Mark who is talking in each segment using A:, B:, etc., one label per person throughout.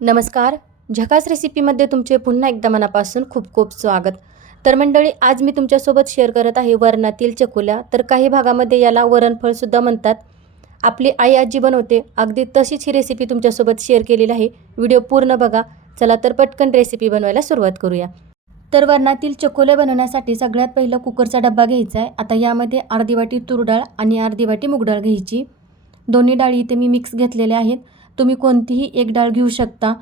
A: नमस्कार. झकास रेसिपीमध्ये तुमचे पुन्हा एकदा मनापासून खूप खूप स्वागत. तर मंडळी आज मी तुमच्यासोबत शेअर करत आहे वरणातील चकुल्या. तर काही भागामध्ये याला वरणफळसुद्धा म्हणतात. आपली आई आजी बनवते. अगदी तशीच ही रेसिपी तुमच्यासोबत शेअर केलेली आहे. व्हिडिओ पूर्ण बघा. चला तर पटकन रेसिपी बनवायला सुरुवात करूया. तर वरणातील चकोल्या बनवण्यासाठी सगळ्यात पहिलं कुकरचा डब्बा घ्यायचा आहे. आता यामध्ये अर्धी वाटी तूर डाळ आणि अर्धी वाटी मूग डाळ घ्यायची. दोन्ही डाळी इथे मी मिक्स घेतलेल्या आहेत. तुम्ही कोणतीही एक डाळ घेऊ शकता.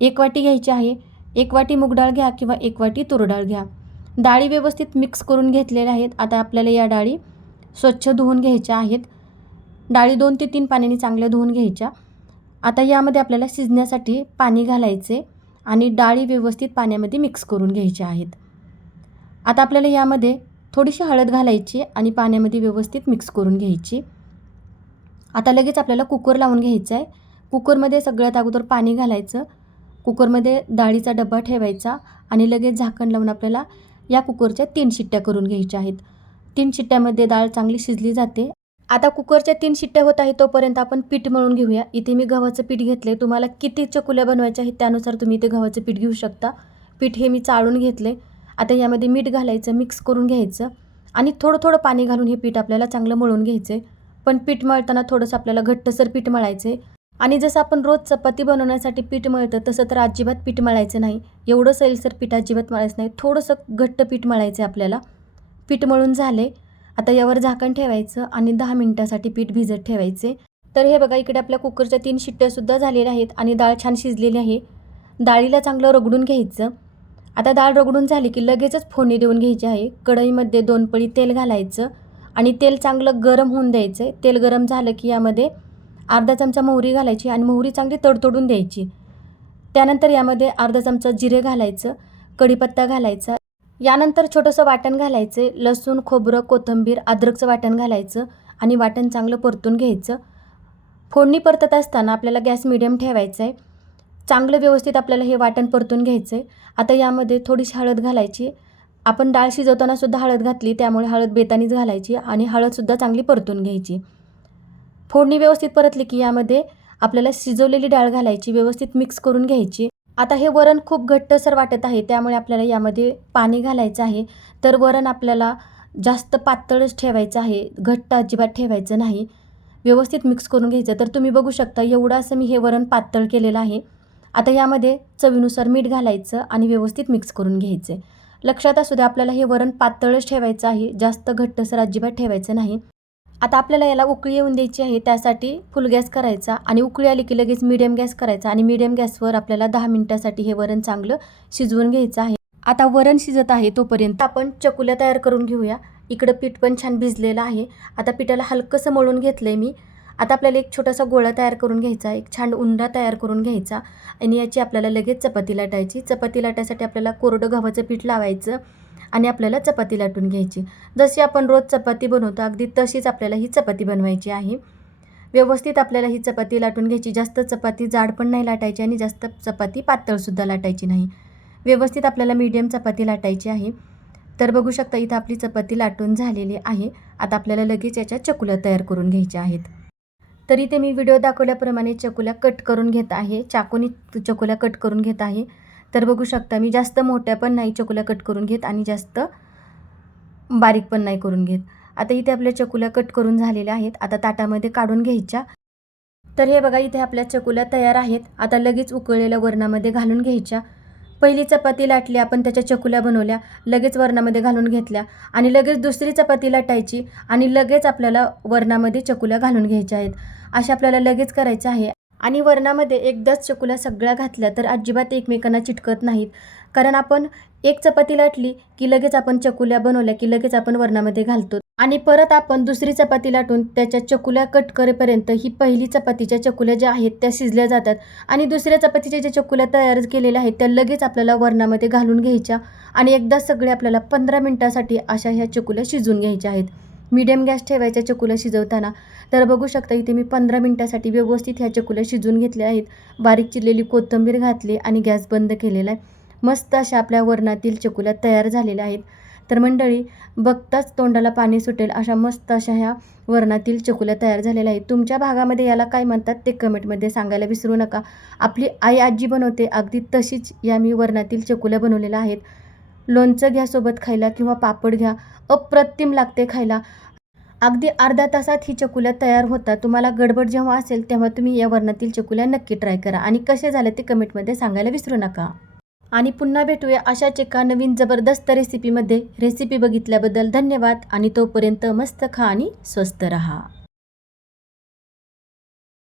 A: एक वाटी घ्यायची आहे. एक वाटी मूग डाळ घ्या किंवा एक वाटी तूर डाळ घ्या. डाळी व्यवस्थित मिक्स करून घेतलेल्या आहेत. आता आपल्याला या डाळी स्वच्छ धुवून घ्यायच्या आहेत. डाळी दोन ते तीन पाण्याने चांगल्या धुवून घ्यायच्या. आता यामध्ये आपल्याला शिजण्यासाठी पाणी घालायचे आणि डाळी व्यवस्थित पाण्यामध्ये मिक्स करून घ्यायच्या आहेत. आता आपल्याला यामध्ये थोडीशी हळद घालायची आणि पाण्यामध्ये व्यवस्थित मिक्स करून घ्यायची. आता लगेच आपल्याला कुकर लावून घ्यायचं आहे कुकरमध्ये सगळ्यात अगोदर पाणी घालायचं. कुकरमध्ये डाळीचा डब्बा ठेवायचा आणि लगेच झाकण लावून आपल्याला या कुकरच्या तीन शिट्ट्या करून घ्यायच्या आहेत. तीन शिट्ट्यामध्ये डाळ चांगली शिजली जाते. आता कुकरच्या तीन शिट्ट्या होत आहे तोपर्यंत आपण पीठ मळून घेऊया. इथे मी गव्हाचं पीठ घेतलं आहे तुम्हाला किती चकुल्या बनवायच्या आहेत त्यानुसार तुम्ही इथे गव्हाचं पीठ घेऊ शकता. पीठ हे मी चाळून घेतले आता यामध्ये मीठ घालायचं मिक्स करून घ्यायचं आणि थोडं थोडं पाणी घालून हे पीठ आपल्याला चांगलं मळून घ्यायचं आहे पण पीठ मळताना थोडंसं आपल्याला घट्टसर पीठ मळायचं आहे आणि जसं आपण रोज चपाती बनवण्यासाठी पीठ मळतं तसं तर अजिबात पीठ मळायचं नाही. एवढं सैलसर पीठ अजिबात मळायचं नाही. थोडंसं घट्ट पीठ मळायचं आहे आपल्याला. पीठ मळून झाले. आता यावर झाकण ठेवायचं आणि दहा मिनटासाठी पीठ भिजत ठेवायचे. तर हे बघा इकडे आपल्या कुकरच्या तीन शिट्ट्यासुद्धा झालेल्या आहेत आणि डाळ छान शिजलेली आहे. डाळीला चांगलं रगडून घ्यायचं. आता डाळ रगडून झाली की लगेचच फोडणी देऊन घ्यायची आहे. कढईमध्ये दोन पळी तेल घालायचं आणि तेल चांगलं गरम होऊन द्यायचं तेल गरम झालं की यामध्ये अर्धा चमचा मोहरी घालायची आणि मोहरी चांगली तडतडून द्यायची. त्यानंतर यामध्ये अर्धा चमचा जिरे घालायचं कढीपत्ता घालायचा. यानंतर छोटंसं वाटण घालायचं लसूण खोबरं कोथिंबीर अद्रकचं वाटण घालायचं आणि वाटण चांगलं परतून घ्यायचं. फोडणी परतत असताना आपल्याला गॅस मिडियम ठेवायचा आहे. चांगलं व्यवस्थित आपल्याला हे वाटण परतून घ्यायचं आहे. आता यामध्ये थोडीशी हळद घालायची. आपण डाळ शिजवताना सुद्धा हळद घातली त्यामुळे हळद बेतानीच घालायची आणि हळदसुद्धा चांगली परतून घ्यायची. फोडणी व्यवस्थित परतली की यामध्ये आपल्याला शिजवलेली डाळ घालायची व्यवस्थित मिक्स करून घ्यायची. आता हे वरण खूप घट्टसर वाटत आहे त्यामुळे आपल्याला यामध्ये पाणी घालायचं आहे. तर वरण आपल्याला जास्त पातळच ठेवायचं आहे घट्ट अजिबात ठेवायचं नाही. व्यवस्थित मिक्स करून घ्यायचं. तर तुम्ही बघू शकता एवढं असं मी हे वरण पातळ केलेलं आहे. आता यामध्ये चवीनुसार मीठ घालायचं आणि व्यवस्थित मिक्स करून घ्यायचं. लक्षात असू द्या आपल्याला हे वरण पातळच ठेवायचं आहे जास्त घट्टसर अजिबात ठेवायचं नाही. आता आपल्याला याला उकळी येऊन द्यायची आहे त्यासाठी फुल गॅस करायचा आणि उकळी आली की लगेच मिडियम गॅस करायचा आणि मिडियम गॅसवर आपल्याला दहा मिनटासाठी हे वरण चांगलं शिजवून घ्यायचं आहे. आता वरण शिजत आहे तोपर्यंत आपण चकुल्या तयार करून घेऊया. इकडं पीठ पण छान भिजलेलं आहे. आता पिठाला हलकंसं मळून घेतलं आहे मी. आता आपल्याला एक छोटासा गोळा तयार करून घ्यायचा एक छान उंडा तयार करून घ्यायचा आणि याची आपल्याला लगेच चपाती लाटायची. चपाती लाटायसाठी आपल्याला कोरडं गव्हाचं पीठ लावायचं. आणि आपल्याला चपाती लाटून घ्यायची. जशी आपण रोज चपाती बनवतो अगदी तशीच आपल्याला ही चपाती बनवायची आहे. व्यवस्थित आपल्याला ही चपाती लाटून घ्यायची. जास्त चपाती जाड पण नाही लाटायची आणि जास्त चपाती पातळसुद्धा लाटायची नाही. व्यवस्थित आपल्याला मीडियम चपाती लाटायची आहे. तर बघू शकता इथं आपली चपाती लाटून झालेली आहे. आता आपल्याला लगेच याच्या चकुल्या तयार करून घ्यायच्या आहेत. तर इथे मी व्हिडिओ दाखवल्याप्रमाणे चकुल्या कट करून घेत आहे. चाकूनी चकुल्या कट करून घेत आहे. तर बघू शकता मी जास्त मोठ्या पण नाही चकुल्या कट करून घेत आणि जास्त बारीक पण नाही करून घेत. आता इथे आपल्या चकुल्या कट करून झालेल्या आहेत. आता ताटामध्ये काढून घ्यायच्या. तर हे बघा इथे आपल्या चकुल्या तयार आहेत. आता लगेच उकळलेल्या वरणामध्ये घालून घ्यायच्या. पहिली चपाती लाटली आपण त्याच्या चकुल्या बनवल्या. लगेच वरणामध्ये घालून घेतल्या. आणि लगेच दुसरी चपाती लाटायची आणि लगेच आपल्याला वरणामध्ये चकुल्या घालून घ्यायच्या आहेत. अशा आपल्याला लगेच करायचं आहे. आणि वरणामध्ये एकदाच चकुल्या सगळ्या घातल्या तर अजिबात एकमेकांना चिटकत नाहीत. कारण आपण एक चपाती लाटली की लगेच आपण चकुल्या बनवल्या की लगेच आपण वरणामध्ये घालतो. आणि परत आपण दुसरी चपाती लाटून त्याच्या चकुल्या कट करेपर्यंत ही पहिली चपातीच्या चकुल्या ज्या आहेत त्या शिजल्या जातात. आणि दुसऱ्या चपातीच्या ज्या चकुल्या तयार केलेल्या आहेत त्या लगेच आपल्याला वरणामध्ये घालून घ्यायच्या आणि एकदा सगळे आपल्याला पंधरा मिनटासाठी अशा ह्या चकुल्या शिजून घ्यायच्या आहेत. मीडियम गॅस ठेवायच्या चकुल्या शिजवताना. तर बघू शकता इथे मी पंधरा मिनटासाठी व्यवस्थित ह्या चकुल्या शिजून घेतल्या आहेत. बारीक चिरलेली कोथिंबीर घातली आणि गॅस बंद केलेला आहे. मस्त अशा आपल्या वरणातील चकुल्या तयार झालेल्या आहेत. तर मंडळी बघताच तोंडाला पाणी सुटेल अशा मस्त अशा ह्या वरणातील चकुल्या तयार झालेल्या आहेत. तुमच्या भागामध्ये याला काय म्हणतात ते कमेंटमध्ये सांगायला विसरू नका. आपली आई आजी बनवते अगदी तशीच या मी वरणातील चकुल्या बनवलेल्या आहेत. लोणचं घ्या सोबत खायला किंवा पापड घ्या अप्रतिम लागते खायला. अगदी अर्धा तासात ही चकुल्या तयार होतात. तुम्हाला गडबड जेव्हा असेल तेव्हा तुम्ही या वर्णातील चकुल्या नक्की ट्राय करा. आणि कसे झाले ते कमेंटमध्ये सांगायला विसरू नका. आणि पुन्हा भेटूया अशाच एका नवीन जबरदस्त रेसिपीमध्ये रेसिपी बघितल्याबद्दल धन्यवाद. आणि तोपर्यंत मस्त खा आणि स्वस्त रहा.